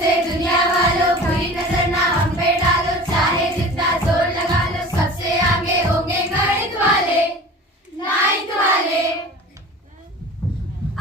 से दुनिया वालों बुरी नजर ना हम पे डालो, चाहे जितना जोर लगा लो, सबसे आगे होंगे गणित वाले, नाइन्थ वाले।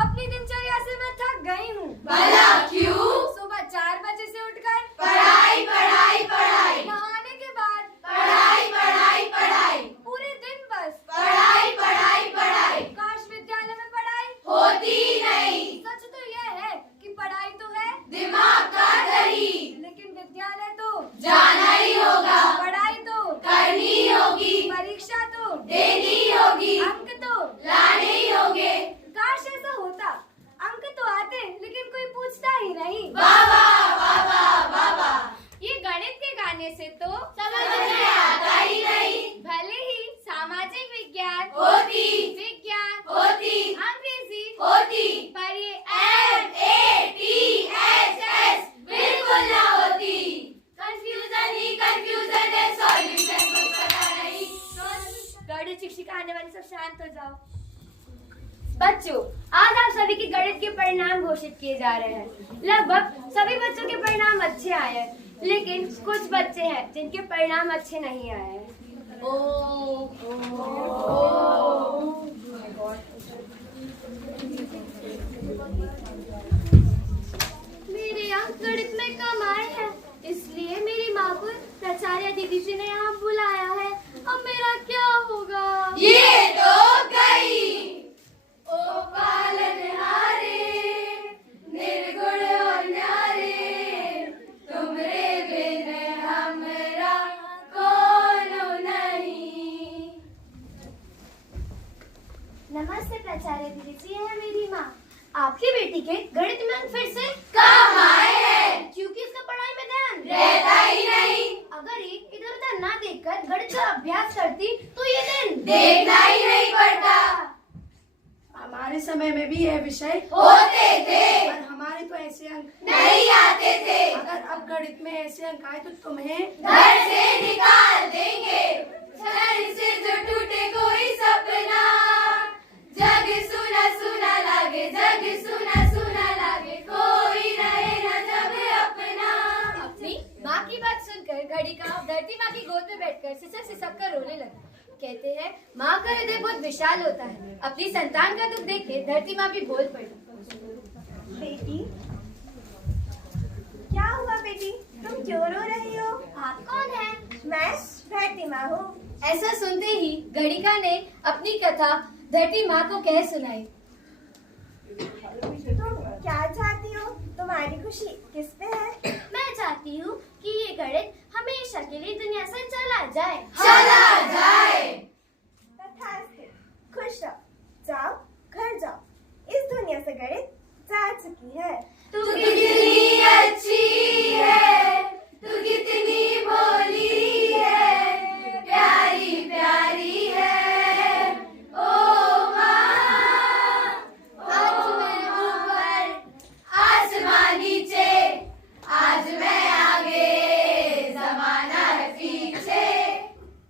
अपनी दिनचर्या से मैं थक गई हूँ। भला क्यों? सुबह 4 बजे से उठकर पढ़ाई पढ़ाई पढ़ाई, नहाने के बाद पढ़ाई पढ़ाई पढ़ाई, पूरे दिन बस पढ़ाई पढ़ाई पढ़ाई, काश विद्यालय में पढ़ाई होती नहीं। सच तो यह है कि पढ़ाई तो है दिमाग का दही, लेकिन विद्यालय तो जाना ही होगा, पढ़ाई तो करनी होगी, परीक्षा तो देनी होगी, अंक तो लाने ही होंगे। काश ऐसा होता, अंक तो आते लेकिन कोई पूछता ही नहीं। बाबा बाबा बाबा, ये गणित के गाने से तो समझ में आता ही नहीं। भले ही सामाजिक विज्ञान होती, विज्ञान होती, अंग्रेजी होती, पर ये MATHS बिल्कुल ना होती। कंफ्यूजन ही कंफ्यूजन है, सॉल्यूशन कुछ पता नहीं। गणित शिक्षिका आने वाली, सब शांत हो जाओ। बच्चों, आज आप सभी के गणित के परिणाम घोषित किए जा रहे हैं। लगभग सभी बच्चों के परिणाम अच्छे आए हैं, लेकिन कुछ बच्चे हैं जिनके परिणाम अच्छे नहीं आए हैं। मेरे अंक गणित में कम आए हैं, इसलिए मेरी माँ को प्राचार्य दीदी जी ने यहाँ बुलाया है। अब मेरा क्या होगा? ये तो गई ओ पालनहारे, निर्गुण और न्यारे, तुमरे बिन हमरा कोनो नहीं। नमस्ते प्राचार्य दीदी जी, यह है मेरी माँ। आपकी बेटी के गणित में अंक फिर से कम आए हैं, क्योंकि इसका पढ़ाई में ध्यान रहता ही नहीं। अगर ये इधर उधर ना देखकर गणित का अभ्यास करती तो ये दिन देखना ही नहीं पड़ता। हमारे समय में भी यह विषय होते थे, पर हमारे तो ऐसे अंक नहीं आते थे। अगर अब गणित में ऐसे अंक आए तो तुम्हें घर से निकाल देंगे। घर से जो टूटे कोई सपना, जग सुना सुना लागे, जग सुना सुना लागे, कोई रहे न जब अपना। अपनी माँ की बात सुनकर घड़िका धरती माँ की गोद में बैठकर सिसक सिसक कर रोने लगी। कहते हैं माँ का हृदय बहुत विशाल होता है। अपनी संतान का दुख देख के धरती माँ भी बोल पड़ी। बेटी, क्या हुआ बेटी? तुम क्यों रो रही हो? आप कौन है? मैं धरती माँ हूँ। ऐसा सुनते ही घड़िका ने अपनी कथा धरती माँ को कह सुनाई। तुम क्या चाहती हो? तुम्हारी खुशी किस पे है? मैं चाहती हूँ कि ये गणित हमेशा के लिए दुनिया से चला जाए। चला जाए। तथास्तु, खुश रहो, जाओ घर जाओ। इस दुनिया से गणित जा चुकी है। तू कितनी अच्छी है, तू कितनी भोली है, प्यारी प्यारी है ओ माँ। आज मैं ऊपर, आसमान नीचे, आज मैं आगे, जमाना है पीछे।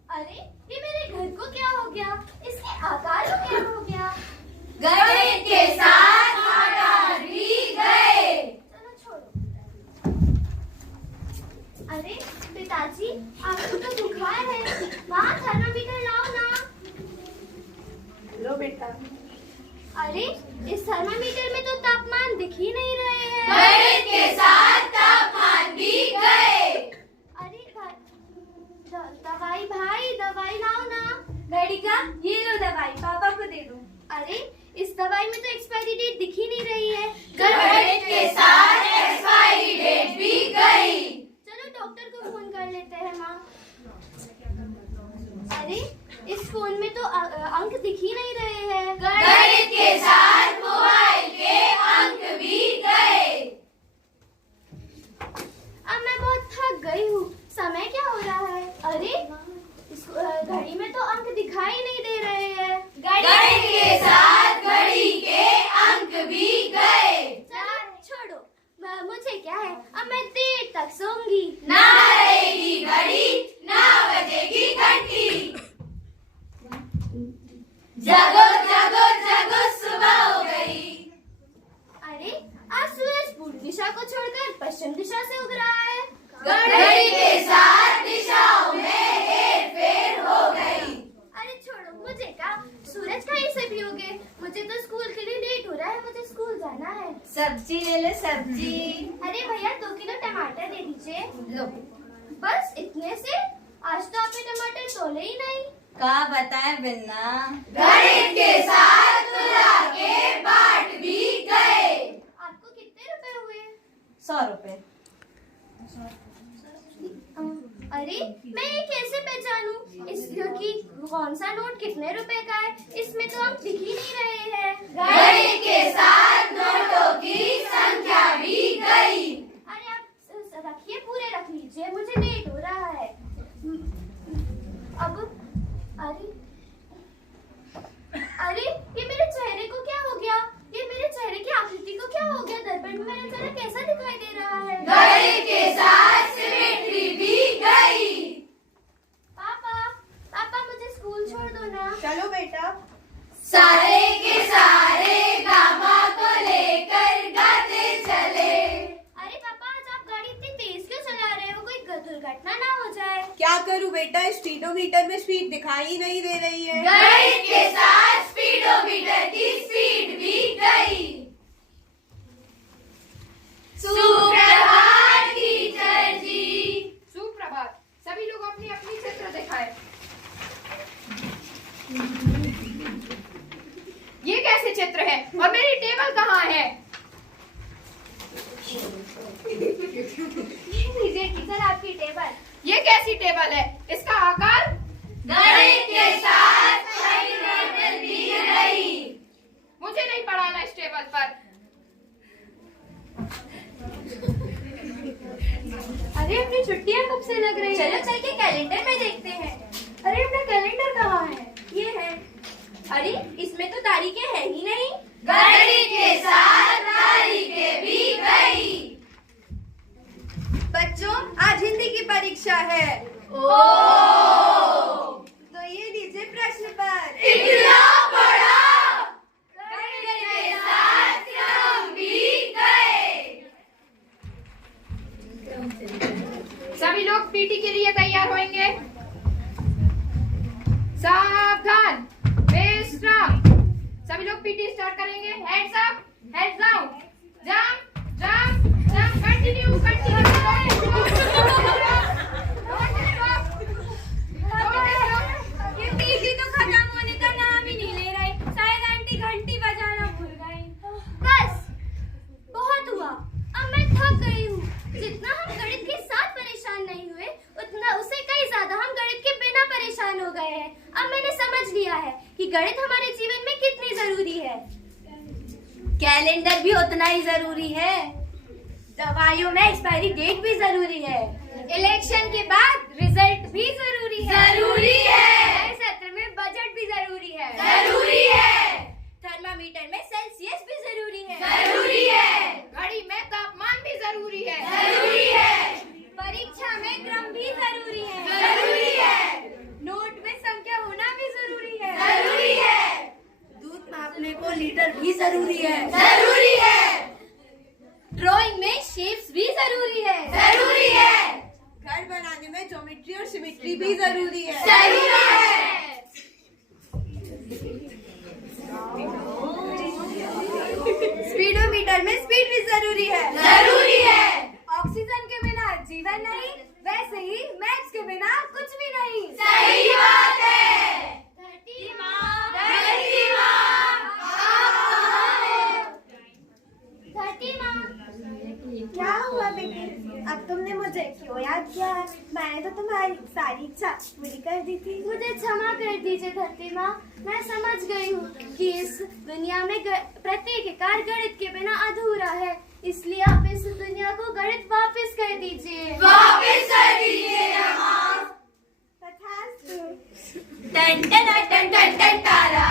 अरे ये मेरे घर को क्या हो गया? इसके आकार को क्या हो गया? गणित के साथ आकार भी गए। चलो छोड़ो। अरे पिताजी, आपको तो बुखार है, वहाँ थर्मामीटर लाओ ना। लो बेटा। अरे इस थर्मामीटर में तो तापमान दिख ही नहीं रहे हैं। गणित के साथ तापमान भी गए। अरे दवाई भाई, दवाई लाओ ना। घड़िका, ये लो दवाई, पापा को दे दो। अरे इस दवाई में तो एक्सपायरी डेट दिख ही नहीं रही है। गणित के साथ एक्सपायरी डेट भी गई। चलो डॉक्टर को फोन कर लेते हैं माँ। अरे इस फोन में तो अंक दिख ही नहीं रहे हैं। गणित के साथ मोबाइल के अंक भी गए। अब मैं बहुत थक गई हूँ, समय क्या हो रहा है? अरे इस घड़ी में तो अंक दिखाई नहीं दे रहे हैं। गणित के साथ घड़ी के अंक भी गए। चलो छोड़ो, मुझे क्या है, अब मैं देर तक सोऊंगी। ना रहेगी घड़ी, ना बजेगी घंटी। जगो जगो जगो, सुबह हो गई। अरे आज सूरज पूर्व दिशा को छोड़कर पश्चिम दिशा से उग रहा है। घड़ी के साथ दिशाओं में हेरफेर हो गई। अरे छोड़ो, मुझे क्या, सूरज कहीं से भी उगे। मुझे तो स्कूल के लिए लेट हो रहा है, मुझे स्कूल जाना है। सब्जी ले लो सब्जी। अरे भैया 2 किलो टमाटर दे दीजिए। लो। बस इतने से? आज तो आपने टमाटर तोले ही नहीं। का बताए बिन्ना, गणित के साथ तुला के बाट भी गए। आपको कितने रुपए हुए? 100 रुपए। अरे मैं ये कैसे पहचानूं? क्योंकि कौन सा नोट कितने रुपए का है, इसमें तो हम दिख ही नहीं रहे हैं। गणित के साथ नोटों की संख्या भी गई। अरे आप रखिए, पूरे रख लीजिए, मुझे लेट हो रहा है। अब अरे ये मेरे चेहरे को क्या हो गया? ये मेरे चेहरे की आकृति को क्या हो गया? दर्पण में मेरा चेहरा कैसा दिखाई दे रहा है? गणित के साथ सिमेट्री भी गई। पापा मुझे स्कूल छोड़ दो ना। चलो बेटा। सारे के सारे गामा को लेकर गाते चले। अरे पापा, आज आप गाड़ी इतनी तेज क्यों चला रहे हो? कोई दुर्घटना ना हो जाए। क्या करूं बेटा, स्पीडोमीटर में स्पीड दिखाई ही नहीं दे रही है। गणित के साथ स्पीडोमीटर की स्पीड भी गई। सुप्रभात टीचर जी। सुप्रभात। सभी लोग अपनी अपनी चित्र दिखाएं। ये कैसे चित्र है और मेरी टेबल कहाँ है? लीजिए टीचर, आपकी टेबल। ये कैसी टेबल है? इसका आकार? गणित के साथ परिवर्तन भी गई। मुझे नहीं पढ़ाना इस टेबल पर। अरे अपनी छुट्टियां कब से लग रही हैं? चलो चल के कैलेंडर में देखते हैं। अरे अपना कैलेंडर कहाँ है? ये है। अरे इसमें तो तारीखें है ही नहीं। गणित के साथ तारीखें भी गई। बच्चों, आज हिंदी की परीक्षा है। ओ, तो ये लीजिए प्रश्न पत्र। इतना बड़ा। गणित के साथ क्रम भी गए। सभी लोग पीटी के लिए तैयार होंगे। सावधान, विश्राम। सभी लोग पीटी स्टार्ट करेंगे। Hands up, heads down, jump jump jump, continue continue. ये पीटी तो खत्म होने का नाम ही नहीं ले रही। शायद आंटी घंटी बजाना भूल गई। बस बहुत हुआ, अब मैं थक गई हूँ। जितना हम गणित के साथ परेशान नहीं हुए, उतना उससे कई ज्यादा हम गणित के बिना परेशान हो गए हैं। अब मैंने समझ लिया है कि गणित हमारे जीवन में कितनी जरूरी है। कैलेंडर भी उतना ही जरूरी है। दवाइयों में एक्सपायरी डेट भी जरूरी है। इलेक्शन के बाद रिजल्ट भी जरूरी है। जरूरी है। नए सत्र में बजट भी जरूरी है। जरूरी है। थर्मामीटर में सेल्सियस भी जरूरी है। जरूरी है। घड़ी में तापमान भी जरूरी है। जरूरी है। परीक्षा में क्रम भी जरूरी है। जरूरी है। नोट में संख्या होना भी जरूरी है। जरूरी है। दूध मापने को लीटर भी जरूरी है। जरूरी है। ड्राइंग में शेप्स भी जरूरी है। जरूरी है। घर बनाने में ज्योमेट्री और सिमेट्री भी जरूरी है। जरूरी है। स्पीडोमीटर में स्पीड भी जरूरी है। जरूरी है। ऑक्सीजन के बिना जीवन नहीं, वैसे ही मैथ्स के बिना कुछ भी नहीं। सही बात है। धरती माँ, धरती माँ, आप कहाँ हैं? धरती माँ। क्या हुआ बेटी? अब तुमने मुझे क्यों याद किया है? मैंने तो तुम्हारी सारी इच्छा पूरी कर दी थी। मुझे क्षमा कर दीजिए धरती माँ। मैं समझ गई हूँ कि इस दुनिया में प्रत्येक कार्य गणित के बिना अधूरा है, इसलिए आप इस दुनिया को गणित वापस कर दीजिए। वापस कर दीजिए ना माँ। तथास्तु। टन टन टन टन टन तारा।